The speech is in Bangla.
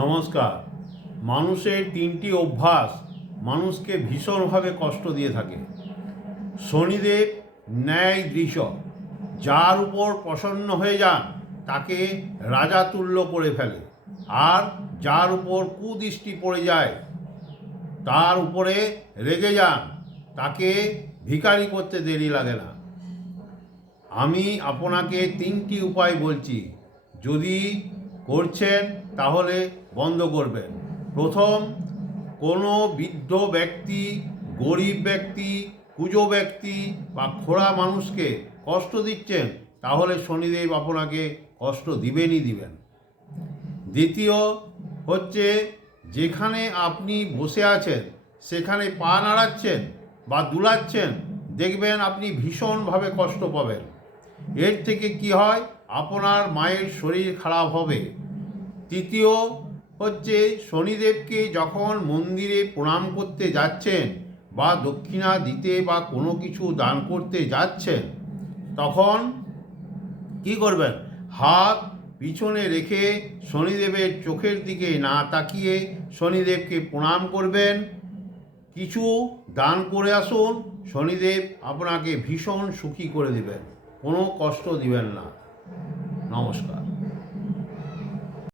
নমস্কার। মানুষের তিনটি অভ্যাস মানুষকে ভীষণভাবে কষ্ট দিয়ে থাকে। শনিদেব ন্যায় দৃশ, যার উপর প্রসন্ন হয়ে যান তাকে রাজাতুল্য করে ফেলে, আর যার উপর কুদৃষ্টি পড়ে যায়, তার উপরে রেগে যান, তাকে ভিখারি করতে দেরি লাগে না। আমি আপনাকে তিনটি উপায় বলছি, যদি করছেন তাহলে বন্ধ করবেন। প্রথম, কোনো বৃদ্ধ ব্যক্তি, গরিব ব্যক্তি, কুজো ব্যক্তি বা খোড়া মানুষকে কষ্ট দিচ্ছেন, তাহলে শনিদেব আপনাকে কষ্ট দিবেনই দিবেন। দ্বিতীয় হচ্ছে, যেখানে আপনি বসে আছেন সেখানে পা নাড়াচ্ছেন বা দুলাচ্ছেন, দেখবেন আপনি ভীষণভাবে কষ্ট পাবেন। এর থেকে কি হয়, আপনার মায়ের শরীর খারাপ হবে। তৃতীয় হচ্ছে, শনিদেবকে যখন মন্দিরে প্রণাম করতে যাচ্ছেন বা দক্ষিণা দিতে বা কোনো কিছু দান করতে যাচ্ছেন, তখন কি করবেন, হাত পিছনে রেখে শনিদেবের চোখের দিকে না তাকিয়ে শনিদেবকে প্রণাম করবেন। কিছু দান করে আসুন, শনিদেব আপনাকে ভীষণ সুখী করে দেবেন, কোনো কষ্ট দিবেন না। নমস্কার।